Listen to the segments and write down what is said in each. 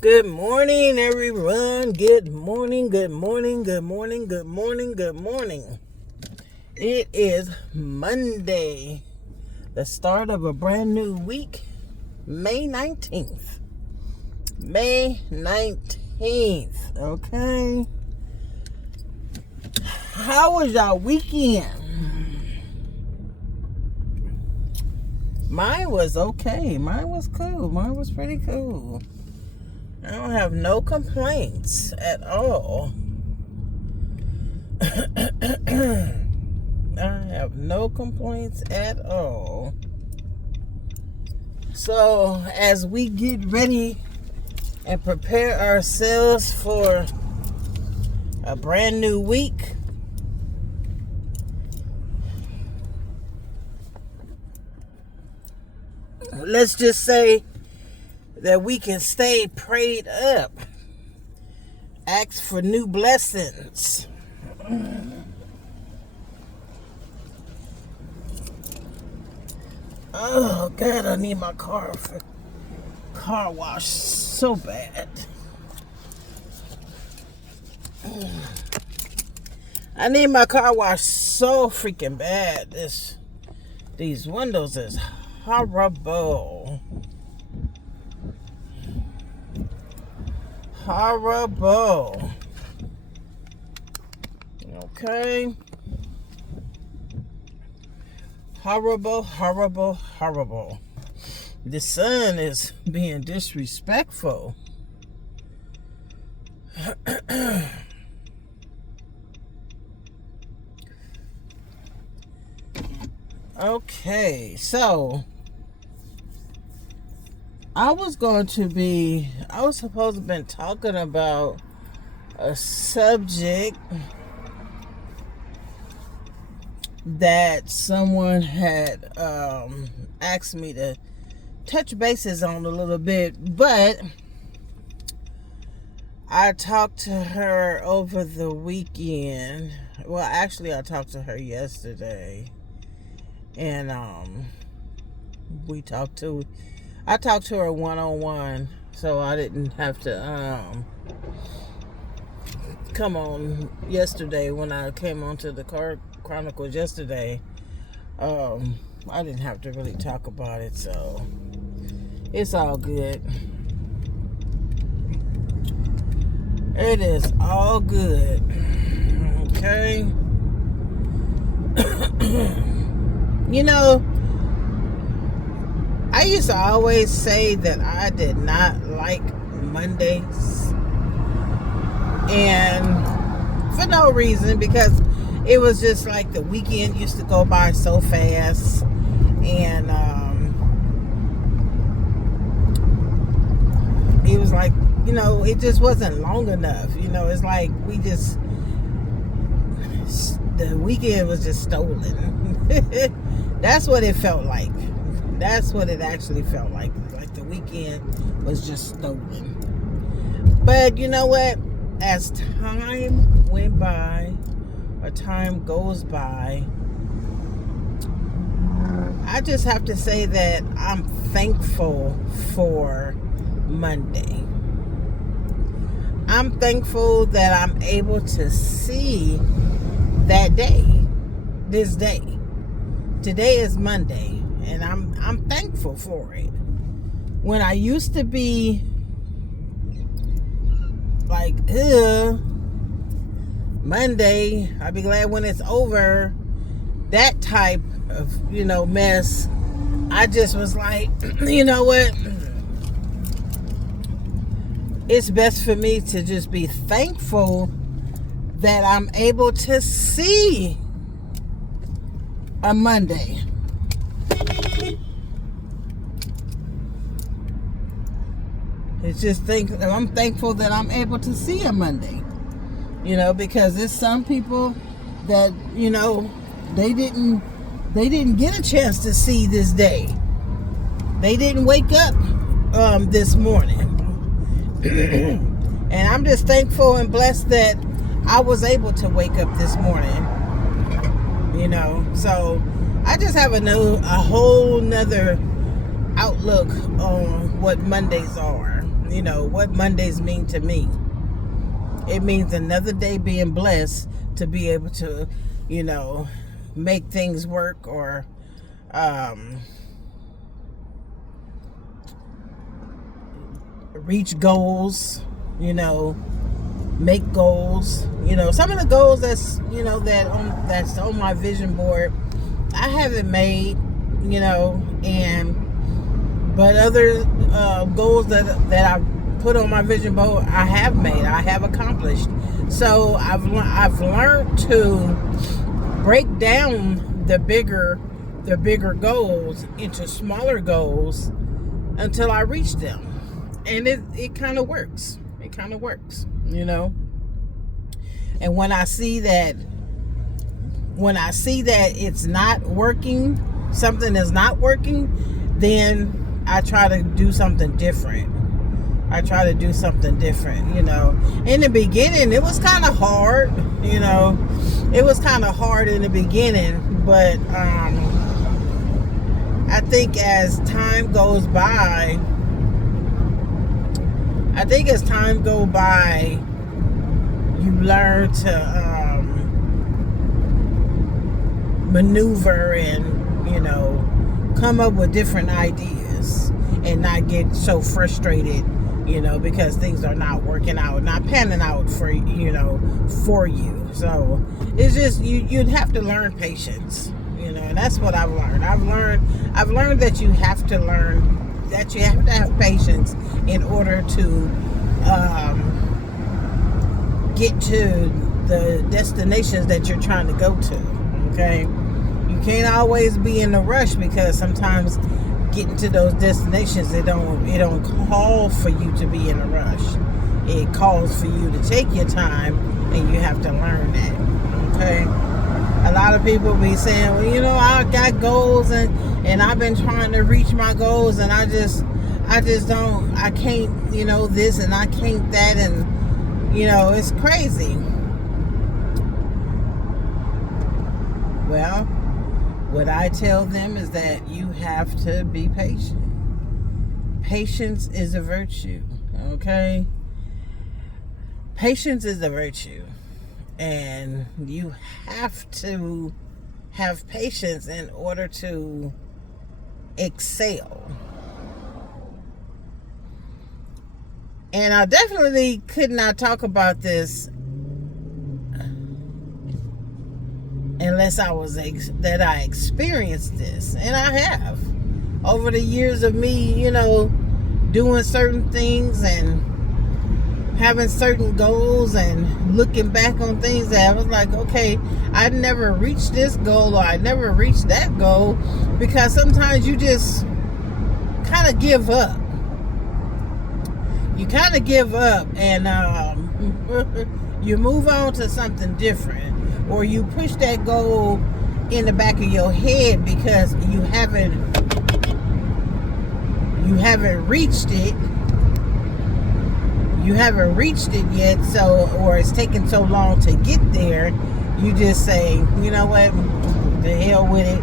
Good morning, everyone. Good morning, good morning, good morning, good morning, good morning. It is Monday, the start of a brand new week, May 19th. May 19th, okay? How was y'all weekend? Mine was okay. Mine was cool. Mine was pretty cool. I don't have no complaints at all. I have no complaints at all. So, as we get ready and prepare ourselves for a brand new week, let's just say that we can stay prayed up. Ask for new blessings. Oh, God, I need my car wash so bad. I need my car wash so freaking bad. These windows is horrible. Horrible. Okay. Horrible, horrible, horrible. The sun is being disrespectful. Okay, so I was supposed to have been talking about a subject that someone had asked me to touch bases on a little bit, but I talked to her over the weekend. Well, actually, I talked to her yesterday, and I talked to her one-on-one, so I didn't have to come on yesterday when I came onto the Chronicles yesterday. I didn't have to really talk about it, so it's all good. It is all good. Okay. You know, I used to always say that I did not like Mondays, and for no reason, because it was just like the weekend used to go by so fast, and it was like, it just wasn't long enough. It's like the weekend was just stolen. That's what it felt like. That's what it actually felt like. Like the weekend was just stolen. But you know what? As time went by, or time goes by, I just have to say that I'm thankful for Monday. I'm thankful that I'm able to see that day, this day. Today is Monday, and I'm thankful for it. When I used to be like, Monday, I'll be glad when it's over, that type of, mess, I just was like, you know what? It's best for me to just be thankful that I'm able to see a Monday. I'm thankful that I'm able to see a Monday. Because there's some people that, they didn't get a chance to see this day. They didn't wake up this morning. And I'm just thankful and blessed that I was able to wake up this morning. So I just have a whole nother outlook on what Mondays are. What Mondays mean to me. It means another day being blessed to be able to, make things work, or reach goals, make goals. Some of the goals that's on my vision board, I haven't made, but other goals that I've put on my vision board, I have made, I have accomplished. So I've learned to break down the bigger goals into smaller goals until I reach them. And it kind of works. It kind of works, And when I see that it's not working, something is not working, then I try to do something different. In the beginning, it was kind of hard, It was kind of hard in the beginning, but I think as time goes by, you learn to maneuver and, come up with different ideas and not get so frustrated, because things are not working out, not panning out for you. So it's just, you'd have to learn patience, and that's what I've learned. I've learned that you have to have patience in order to get to the destinations that you're trying to go to. Okay, you can't always be in a rush, because sometimes getting to those destinations, it don't call for you to be in a rush. It calls for you to take your time, and you have to learn that. Okay, a lot of people be saying, well, I got goals and I've been trying to reach my goals, and I just don't, I can't, this, and I can't that, and it's crazy. Well, what I tell them is that you have to be patient. Patience is a virtue, okay? Patience is a virtue, and you have to have patience in order to excel. And I definitely could not talk about this unless I experienced this, and I have over the years of me, doing certain things and having certain goals and looking back on things that I was like, okay, I never reached this goal, or I never reached that goal, because sometimes you just kind of give up. You kind of give up, and you move on to something different, or you push that goal in the back of your head because you haven't reached it. You haven't reached it yet, or it's taken so long to get there. You just say, you know what, the hell with it.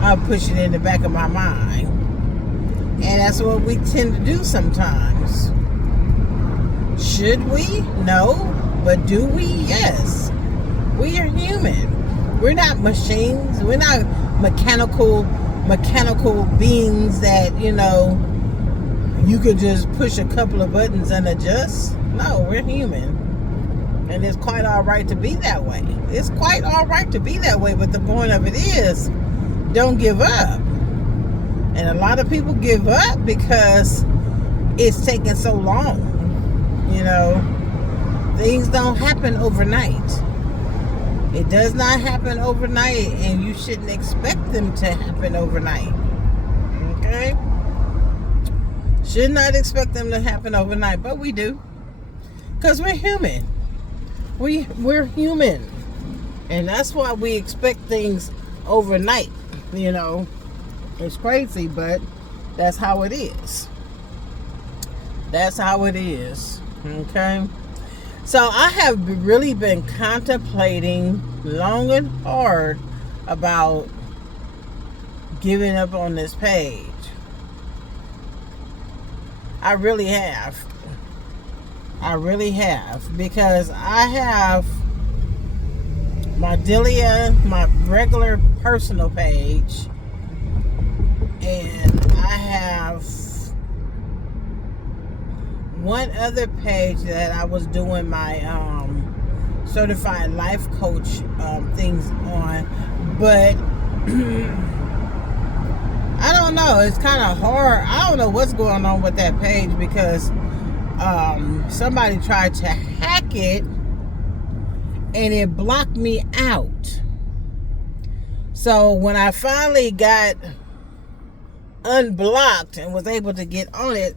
I'll push it in the back of my mind. And that's what we tend to do sometimes. Should we? No. But do we? Yes. We are human. We're not machines. We're not mechanical beings that, you could just push a couple of buttons and adjust. No, we're human. And it's quite all right to be that way. It's quite all right to be that way, but the point of it is, don't give up. And a lot of people give up because it's taking so long. Things don't happen overnight. It does not happen overnight, and you shouldn't expect them to happen overnight. Okay? Should not expect them to happen overnight, but we do. Because we're human. We're human. And that's why we expect things overnight. It's crazy, but that's how it is. That's how it is. Okay? So I have really been contemplating long and hard about giving up on this page. I really have. I really have. Because I have my Delia, my regular personal page, and I have one other page that I was doing my certified life coach things on, but I don't know, it's kind of hard. I don't know what's going on with that page, because somebody tried to hack it and it blocked me out. So when I finally got unblocked and was able to get on it,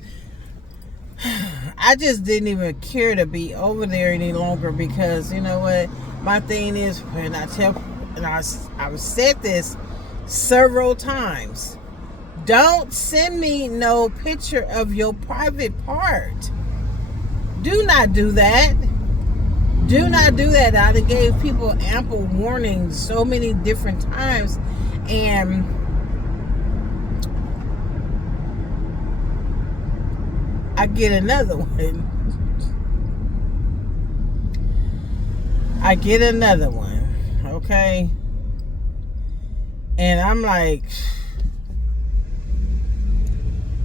I just didn't even care to be over there any longer, because you know what, my thing is, and I've said this several times, don't send me no picture of your private part. Do not do that. Do not do that. I done gave people ample warnings so many different times, and I get another one. Okay? And I'm like,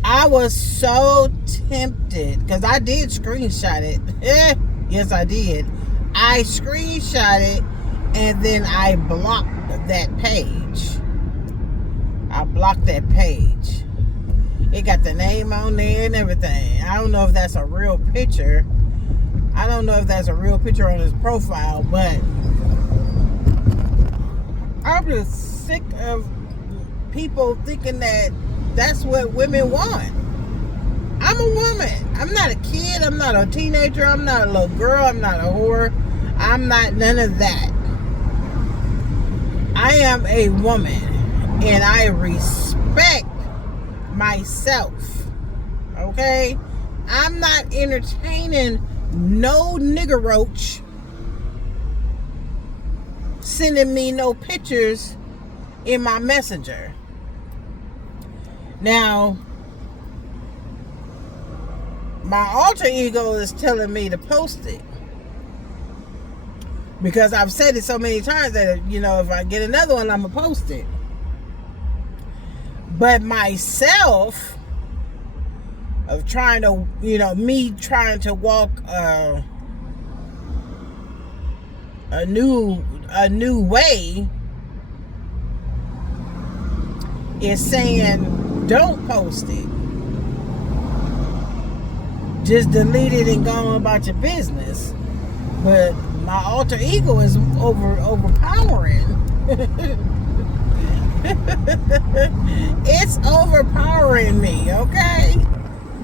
I was so tempted, because I did screenshot it. Yes, I did. I screenshot it, and then I blocked that page. It got the name on there and everything. I don't know if that's a real picture. on his profile, but I'm just sick of people thinking that that's what women want. I'm a woman. I'm not a kid. I'm not a teenager. I'm not a little girl. I'm not a whore. I'm not none of that. I am a woman, and I respect myself. Okay? I'm not entertaining no nigger roach sending me no pictures in my messenger. Now, my alter ego is telling me to post it, because I've said it so many times that, if I get another one, I'm going to post it. But myself, of trying to, me trying to walk a new way, is saying, don't post it. Just delete it and go on about your business. But my alter ego is overpowering. It's overpowering me, okay?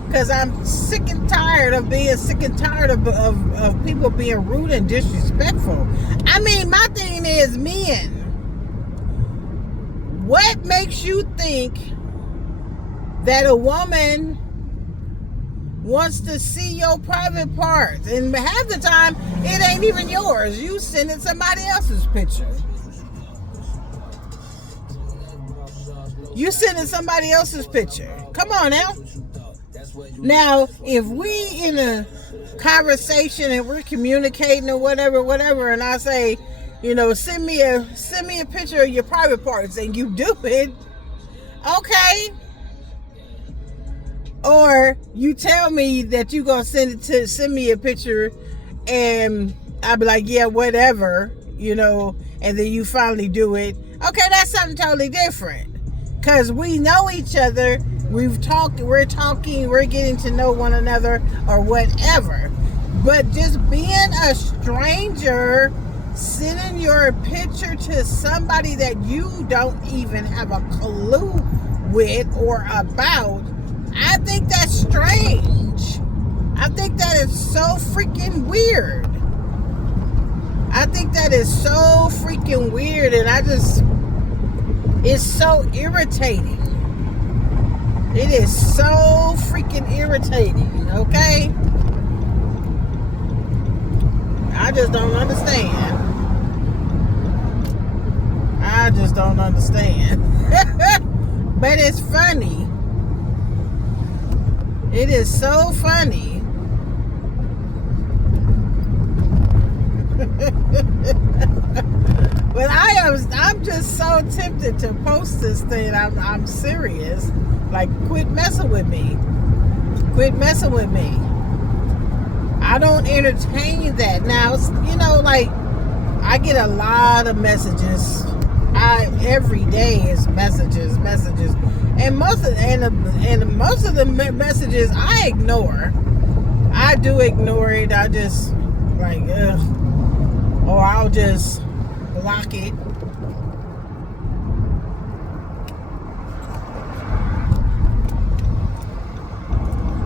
Because I'm sick and tired of people being rude and disrespectful. I mean, my thing is, men, what makes you think that a woman wants to see your private parts? And half the time, it ain't even yours. You sending somebody else's picture. Come on now. Now, if we in a conversation and we're communicating or whatever, and I say, send me a picture of your private parts, and you do it, okay? Or you tell me that you gonna send me a picture, and I'll be like, yeah, whatever, and then you finally do it. Okay, that's something totally different. Cause we know each other, we're talking, we're getting to know one another or whatever. But just being a stranger, sending your picture to somebody that you don't even have a clue with or about, I think that's strange. I think that is so freaking weird. And it's so irritating. It is so freaking irritating, okay? I just don't understand. But it's funny. It is so funny. But I'm just so tempted to post this thing. I'm serious. Like, quit messing with me. Quit messing with me. I don't entertain that. Now, like, I get a lot of messages. Every day is messages, and most of the messages I ignore. I do ignore it. I just like, ugh. Or I'll just block it.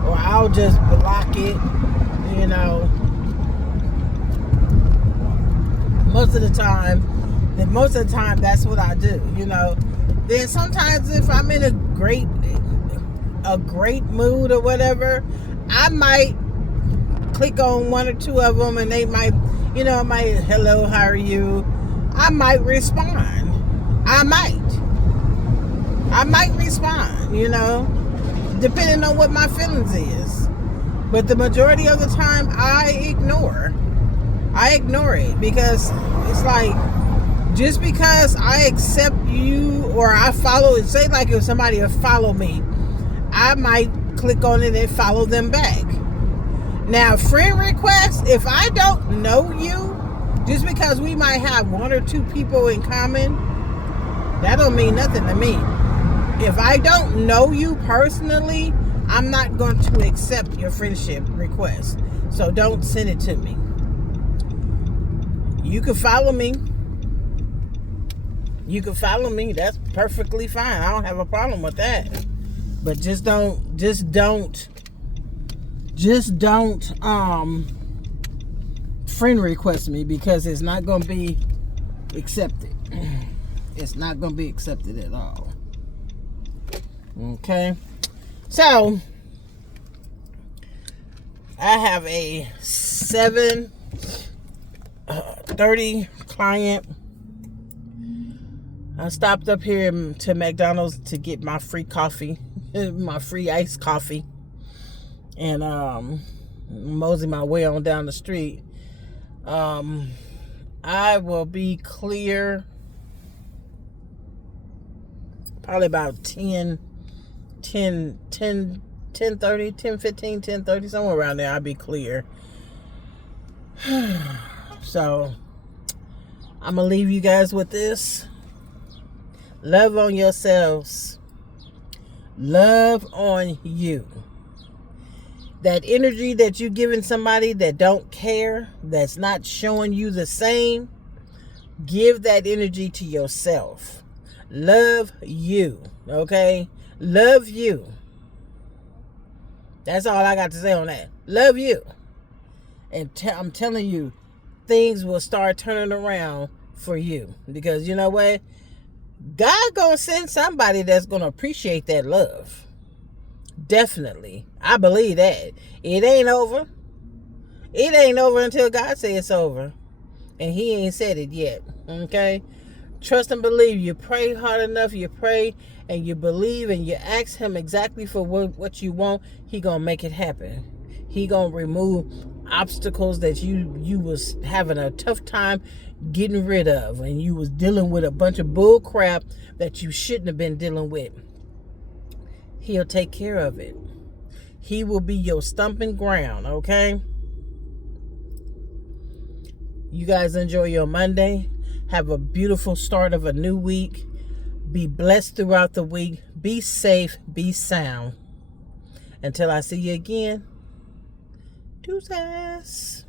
Or I'll just block it. Most of the time, that's what I do. Then sometimes if I'm in a great mood or whatever, I might click on one or two of them, and they might, hello, how are you? I might respond. I might respond, depending on what my feelings is. But the majority of the time, I ignore it, because it's like, just because I accept you or I follow it, say like if somebody will follow me, I might click on it and follow them back. Now, friend requests, if I don't know you, just because we might have one or two people in common, that don't mean nothing to me. If I don't know you personally, I'm not going to accept your friendship request. So don't send it to me. You can follow me. That's perfectly fine. I don't have a problem with that. But just don't friend request me, because it's not going to be accepted. It's not going to be accepted at all. Okay. So, I have a 7:30 client. I stopped up here to McDonald's to get my free coffee, my free iced coffee, and mosey my way on down the street. I will be clear probably about 10:30, 10:15, 10:30, somewhere around there. I'll be clear. So, I'm going to leave you guys with this. Love on yourselves. Love on you. That energy that you're giving somebody that don't care, that's not showing you the same, give that energy to yourself. Love you. Okay? Love you. That's all I got to say on that. Love you. And I'm telling you, things will start turning around for you. Because you know what? God gonna send somebody that's gonna appreciate that love. Definitely. I believe that. It ain't over. It ain't over until God says it's over. And He ain't said it yet. Okay? Trust and believe. You pray hard enough. You pray and you believe and you ask Him exactly for what you want. He gonna make it happen. He gonna remove obstacles that you was having a tough time getting rid of, and you was dealing with a bunch of bull crap that you shouldn't have been dealing with. He'll take care of it. He will be your stumping ground. Okay? You guys enjoy your Monday. Have a beautiful start of a new week. Be blessed throughout the week. Be safe. Be sound. Until I see you again. Deuces.